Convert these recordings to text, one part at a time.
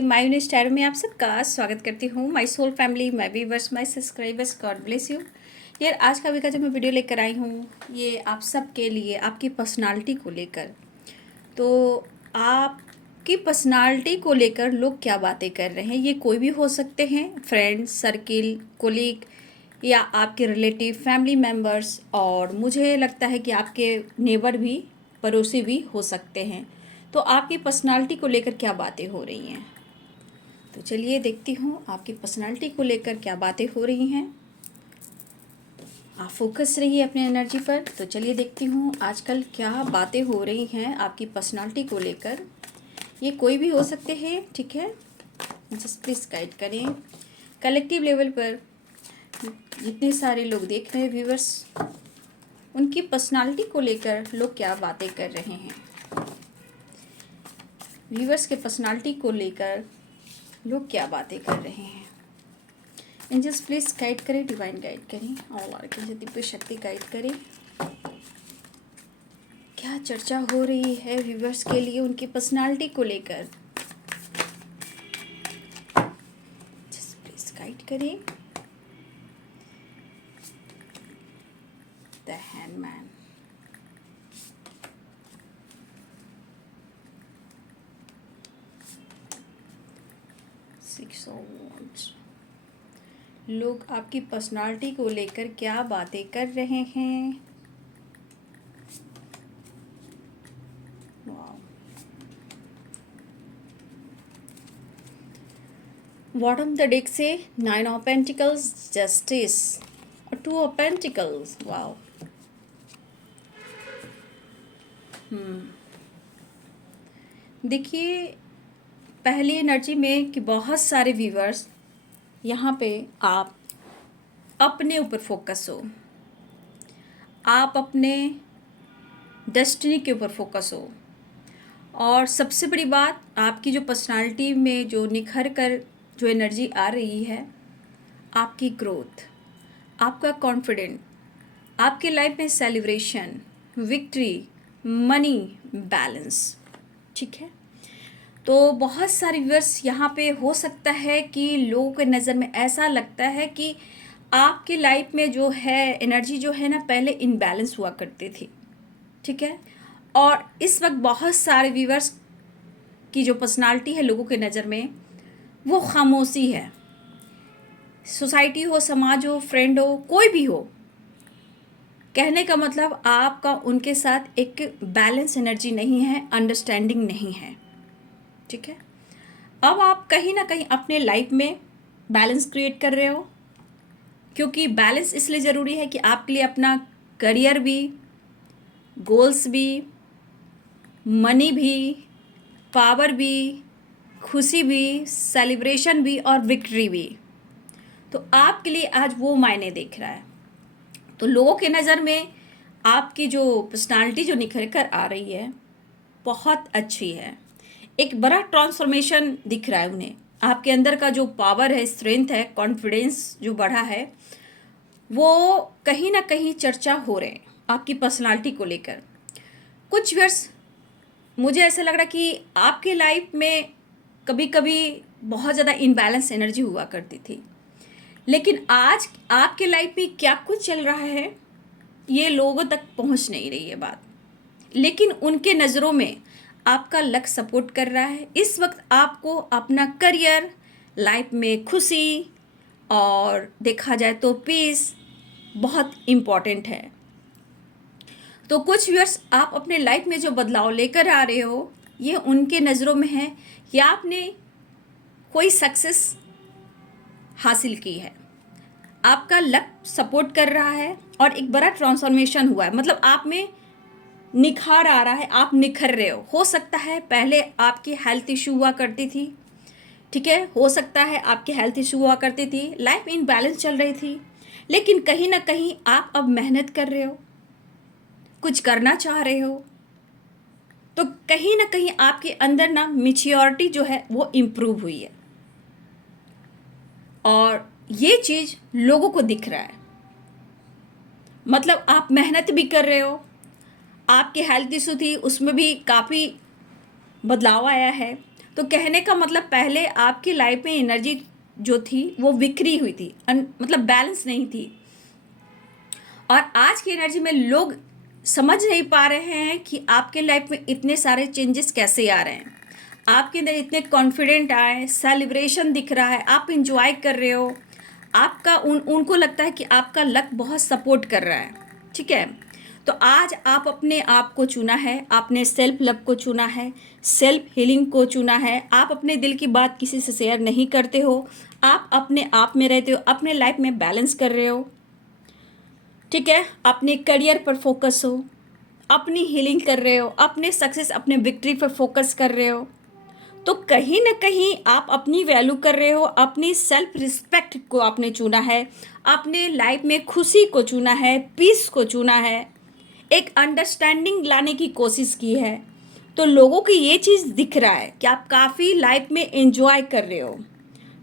My new star में आप सबका स्वागत करती हूँ। My soul family, my viewers, my subscribers, God bless you. यार आज का जो मैं वीडियो लेकर आई हूँ ये आप सब के लिए, आपकी पर्सनालिटी को लेकर। तो आपकी पर्सनालिटी को लेकर लोग क्या बातें कर रहे हैं, ये कोई भी हो सकते हैं, फ्रेंड्स, सर्किल, कोलीग या आपके रिलेटिव, फैमिली मेम्बर्स, और मुझे लगता है कि आपके नेबर भी, पड़ोसी भी हो सकते हैं। तो आपकी पर्सनालिटी को लेकर क्या बातें हो रही हैं, तो चलिए देखती हूँ आपकी पर्सनालिटी को लेकर क्या बातें हो रही हैं। आप फोकस रहिए अपने एनर्जी पर। तो चलिए देखती हूँ आजकल क्या बातें हो रही हैं आपकी पर्सनालिटी को लेकर। ये कोई भी हो सकते हैं, ठीक है। जस्ट प्लीज़ गाइड करें। कलेक्टिव लेवल पर जितने सारे लोग देख रहे हैं व्यूअर्स, उनकी पर्सनालिटी को लेकर लोग क्या बातें कर रहे हैं। व्यूअर्स के पर्सनालिटी को लेकर लोग क्या बातें कर रहे हैं। एंजल्स प्लीज गाइड करें, डिवाइन गाइड करें, और दिव्य शक्ति गाइड करें। क्या चर्चा हो रही है व्यूअर्स के लिए उनकी पर्सनालिटी को लेकर, जस्ट प्लीज गाइड करें। The handman, six of wands. लोग आपकी पर्सनालिटी को लेकर क्या बातें कर रहे हैं। बॉटम द डेक से 9 ऑफ पेंटिकल्स, जस्टिस और 2 ऑफ पेंटिकल्स। वाओ। देखिए पहली एनर्जी में कि बहुत सारे व्यूअर्स यहाँ पे आप अपने ऊपर फोकस हो, आप अपने डेस्टिनी के ऊपर फोकस हो, और सबसे बड़ी बात आपकी जो पर्सनालिटी में जो निखर कर जो एनर्जी आ रही है, आपकी ग्रोथ, आपका कॉन्फिडेंट, आपके लाइफ में सेलिब्रेशन, विक्ट्री, मनी, बैलेंस, ठीक है। तो बहुत सारे व्यूअर्स यहाँ पे हो सकता है कि लोगों के नज़र में ऐसा लगता है कि आपके लाइफ में जो है एनर्जी जो है ना, पहले इनबैलेंस हुआ करती थी, ठीक है। और इस वक्त बहुत सारे व्यूअर्स की जो पर्सनालिटी है लोगों के नज़र में वो खामोशी है। सोसाइटी हो, समाज हो, फ्रेंड हो, कोई भी हो, कहने का मतलब आपका उनके साथ एक बैलेंस एनर्जी नहीं है, अंडरस्टैंडिंग नहीं है, ठीक है। अब आप कहीं ना कहीं अपने लाइफ में बैलेंस क्रिएट कर रहे हो, क्योंकि बैलेंस इसलिए ज़रूरी है कि आपके लिए अपना करियर भी, गोल्स भी, मनी भी, पावर भी, खुशी भी, सेलिब्रेशन भी और विक्ट्री भी, तो आपके लिए आज वो मायने देख रहा है। तो लोगों के नज़र में आपकी जो पर्सनालिटी जो निखर कर आ रही है बहुत अच्छी है। एक बड़ा ट्रांसफॉर्मेशन दिख रहा है उन्हें। आपके अंदर का जो पावर है, स्ट्रेंथ है, कॉन्फिडेंस जो बढ़ा है, वो कहीं ना कहीं चर्चा हो रहे हैं आपकी पर्सनालिटी को लेकर। कुछ वर्ष मुझे ऐसा लग रहा कि आपके लाइफ में कभी कभी बहुत ज़्यादा इनबैलेंस एनर्जी हुआ करती थी, लेकिन आज आपके लाइफ में क्या कुछ चल रहा है ये लोगों तक पहुंच नहीं रही है बात, लेकिन उनके नज़रों में आपका लक सपोर्ट कर रहा है। इस वक्त आपको अपना करियर, लाइफ में खुशी और देखा जाए तो पीस बहुत इम्पॉर्टेंट है। तो कुछ व्यूअर्स आप अपने लाइफ में जो बदलाव लेकर आ रहे हो ये उनके नज़रों में है कि आपने कोई सक्सेस हासिल की है, आपका लक सपोर्ट कर रहा है और एक बड़ा ट्रांसफॉर्मेशन हुआ है। मतलब आप में निखार आ रहा है, आप निखर रहे हो सकता है पहले आपकी हेल्थ इशू हुआ करती थी, ठीक है। हो सकता है आपकी हेल्थ इशू हुआ करती थी, लाइफ इनबैलेंस चल रही थी, लेकिन कहीं ना कहीं आप अब मेहनत कर रहे हो, कुछ करना चाह रहे हो, तो कहीं ना कहीं आपके अंदर ना मैच्योरिटी जो है वो इम्प्रूव हुई है, और ये चीज़ लोगों को दिख रहा है। मतलब आप मेहनत भी कर रहे हो, आपकी हेल्थ इशू थी उसमें भी काफ़ी बदलाव आया है, तो कहने का मतलब पहले आपकी लाइफ में एनर्जी जो थी वो बिखरी हुई थी, मतलब बैलेंस नहीं थी। और आज की एनर्जी में लोग समझ नहीं पा रहे हैं कि आपके लाइफ में इतने सारे चेंजेस कैसे आ रहे हैं, आपके अंदर इतने कॉन्फिडेंट आए, सेलिब्रेशन दिख रहा है, आप इंजॉय कर रहे हो, आपका उनको लगता है कि आपका लक बहुत सपोर्ट कर रहा है। ठीक है, तो आज आप अपने आप को चुना है, आपने सेल्फ लव को चुना है, सेल्फ हीलिंग को चुना है। आप अपने दिल की बात किसी से शेयर नहीं करते हो, आप अपने आप में रहते हो, अपने लाइफ में बैलेंस कर रहे हो। ठीक है, अपने करियर पर फोकस हो, अपनी हीलिंग कर रहे हो, अपने सक्सेस, अपने विक्ट्री पर फोकस कर रहे हो। तो कहीं ना कहीं आप अपनी वैल्यू कर रहे हो, अपनी सेल्फ रिस्पेक्ट को आपने चुना है, अपने लाइफ में खुशी को चुना है, पीस को चुना है, एक अंडरस्टैंडिंग लाने की कोशिश की है। तो लोगों की ये चीज़ दिख रहा है कि आप काफ़ी लाइफ में एंजॉय कर रहे हो।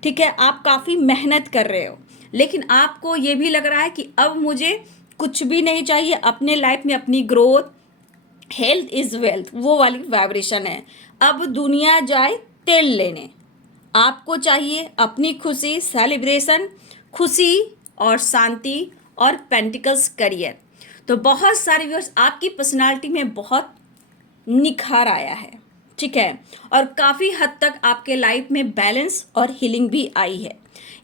ठीक है, आप काफ़ी मेहनत कर रहे हो, लेकिन आपको ये भी लग रहा है कि अब मुझे कुछ भी नहीं चाहिए अपने लाइफ में, अपनी ग्रोथ, हेल्थ इज़ वेल्थ, वो वाली वाइब्रेशन है। अब दुनिया जाए तेल लेने, आपको चाहिए अपनी खुशी, सेलिब्रेशन, खुशी और शांति और पेंटिकल्स करियर। तो बहुत सारे व्यूअर्स, आपकी पर्सनालिटी में बहुत निखार आया है। ठीक है, और काफ़ी हद तक आपके लाइफ में बैलेंस और हीलिंग भी आई है।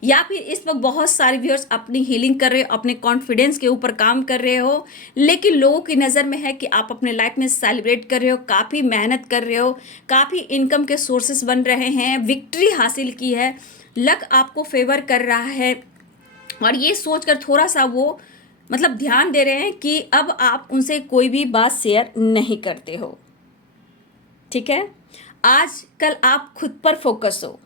या फिर इस वक्त बहुत सारे व्यूअर्स अपनी हीलिंग कर रहे हो, अपने कॉन्फिडेंस के ऊपर काम कर रहे हो, लेकिन लोगों की नज़र में है कि आप अपने लाइफ में सेलिब्रेट कर रहे हो, काफ़ी मेहनत कर रहे हो, काफ़ी इनकम के सोर्सेस बन रहे हैं, विक्ट्री हासिल की है, लक आपको फेवर कर रहा है। और ये सोचकर थोड़ा सा वो मतलब ध्यान दे रहे हैं कि अब आप उनसे कोई भी बात शेयर नहीं करते हो। ठीक है, आजकल आप खुद पर फोकस हो,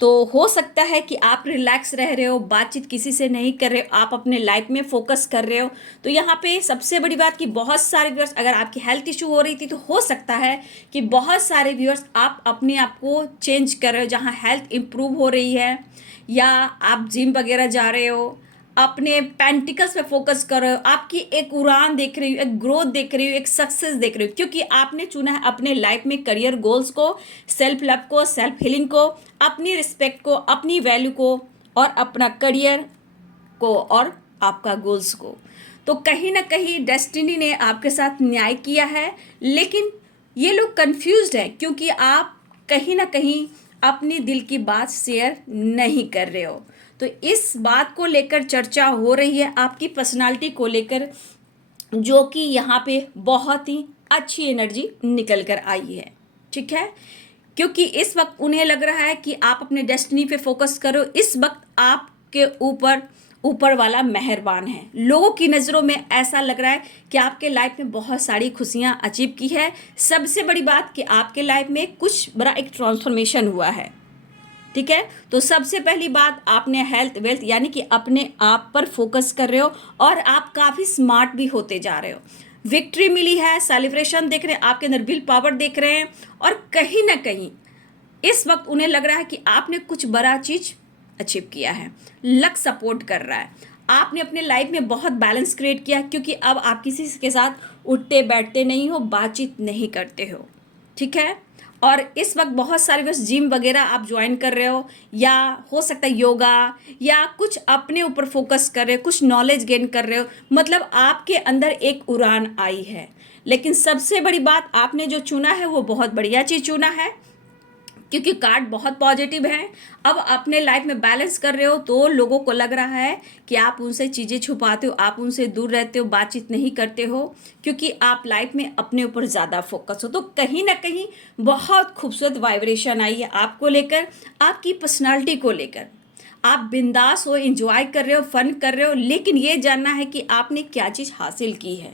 तो हो सकता है कि आप रिलैक्स रह रहे हो, बातचीत किसी से नहीं कर रहे हो, आप अपने लाइफ में फोकस कर रहे हो। तो यहाँ पे सबसे बड़ी बात कि बहुत सारे व्यूअर्स, अगर आपकी हेल्थ इशू हो रही थी तो हो सकता है कि बहुत सारे व्यूअर्स आप अपने आप को चेंज कर रहे हो, जहाँ हेल्थ इम्प्रूव हो रही है, या आप जिम वगैरह जा रहे हो, अपने पेंटिकल्स पे फोकस कर रहे हो, आपकी एक उड़ान देख रही हो, एक ग्रोथ देख रही हो, एक सक्सेस देख रही हो, क्योंकि आपने चुना है अपने लाइफ में करियर गोल्स को, सेल्फ लव को, सेल्फ हीलिंग को, अपनी रिस्पेक्ट को, अपनी वैल्यू को, और अपना करियर को, और आपका गोल्स को। तो कहीं ना कहीं डेस्टिनी ने आपके साथ न्याय किया है, लेकिन ये लोग कंफ्यूज्ड हैं क्योंकि आप कहीं ना कहीं अपनी दिल की बात शेयर नहीं कर रहे हो। तो इस बात को लेकर चर्चा हो रही है, आपकी पर्सनालिटी को लेकर, जो कि यहाँ पे बहुत ही अच्छी एनर्जी निकल कर आई है। ठीक है, क्योंकि इस वक्त उन्हें लग रहा है कि आप अपने डेस्टिनी पे फोकस करो। इस वक्त आपके ऊपर वाला मेहरबान है। लोगों की नज़रों में ऐसा लग रहा है कि आपके लाइफ में बहुत सारी खुशियाँ अचीव की है। सबसे बड़ी बात कि आपके लाइफ में कुछ बड़ा एक ट्रांसफॉर्मेशन हुआ है। ठीक है, तो सबसे पहली बात, आपने हेल्थ वेल्थ यानी कि अपने आप पर फोकस कर रहे हो, और आप काफ़ी स्मार्ट भी होते जा रहे हो। विक्ट्री मिली है, सेलिब्रेशन देख रहे हैं, आपके अंदर विल पावर देख रहे हैं, और कहीं ना कहीं इस वक्त उन्हें लग रहा है कि आपने कुछ बड़ा चीज़ अचीव किया है, लक सपोर्ट कर रहा है, आपने अपने लाइफ में बहुत बैलेंस क्रिएट किया, क्योंकि अब आप किसी के साथ उठते बैठते नहीं हो, बातचीत नहीं करते हो। ठीक है, और इस वक्त बहुत सारे बस जिम वगैरह आप ज्वाइन कर रहे हो, या हो सकता है योगा, या कुछ अपने ऊपर फोकस कर रहे हो, कुछ नॉलेज गेन कर रहे हो, मतलब आपके अंदर एक उड़ान आई है। लेकिन सबसे बड़ी बात, आपने जो चुना है वो बहुत बढ़िया चीज़ चुना है, क्योंकि कार्ड बहुत पॉजिटिव है। अब अपने लाइफ में बैलेंस कर रहे हो, तो लोगों को लग रहा है कि आप उनसे चीज़ें छुपाते हो, आप उनसे दूर रहते हो, बातचीत नहीं करते हो, क्योंकि आप लाइफ में अपने ऊपर ज़्यादा फोकस हो। तो कहीं ना कहीं बहुत खूबसूरत वाइब्रेशन आई है आपको लेकर, आपकी पर्सनालिटी को लेकर। आप बिंदास हो, एंजॉय कर रहे हो, फन कर रहे हो, लेकिन ये जानना है कि आपने क्या चीज़ हासिल की है।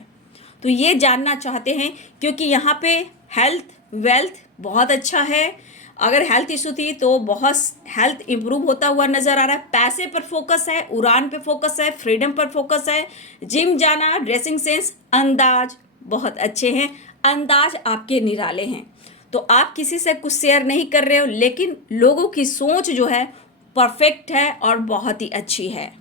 तो ये जानना चाहते हैं, क्योंकि यहाँ पे हेल्थ वेल्थ बहुत अच्छा है। अगर हेल्थ इशू थी तो बहुत हेल्थ इंप्रूव होता हुआ नज़र आ रहा है। पैसे पर फोकस है, उड़ान पे फोकस है, फ्रीडम पर फोकस है, जिम जाना, ड्रेसिंग सेंस, अंदाज बहुत अच्छे हैं, अंदाज आपके निराले हैं। तो आप किसी से कुछ शेयर नहीं कर रहे हो, लेकिन लोगों की सोच जो है परफेक्ट है और बहुत ही अच्छी है।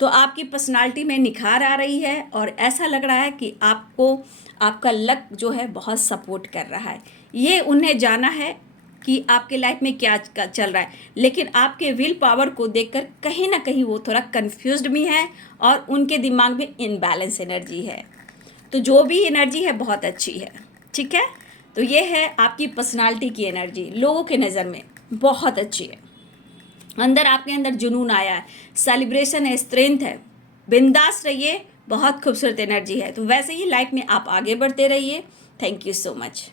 तो आपकी पर्सनालिटी में निखार आ रही है और ऐसा लग रहा है कि आपको आपका लक जो है बहुत सपोर्ट कर रहा है। ये उन्हें जाना है कि आपके लाइफ में क्या चल रहा है, लेकिन आपके विल पावर को देखकर कहीं ना कहीं वो थोड़ा कंफ्यूज्ड भी है और उनके दिमाग में इनबैलेंस एनर्जी है। तो जो भी एनर्जी है बहुत अच्छी है, ठीक है। तो ये है आपकी पर्सनालिटी की एनर्जी, लोगों के नज़र में बहुत अच्छी है। अंदर आपके अंदर जुनून आया है, सेलिब्रेशन है, स्ट्रेंथ है, बिंदास रहिए, बहुत खूबसूरत एनर्जी है। तो वैसे ही लाइफ में आप आगे बढ़ते रहिए। Thank you so much.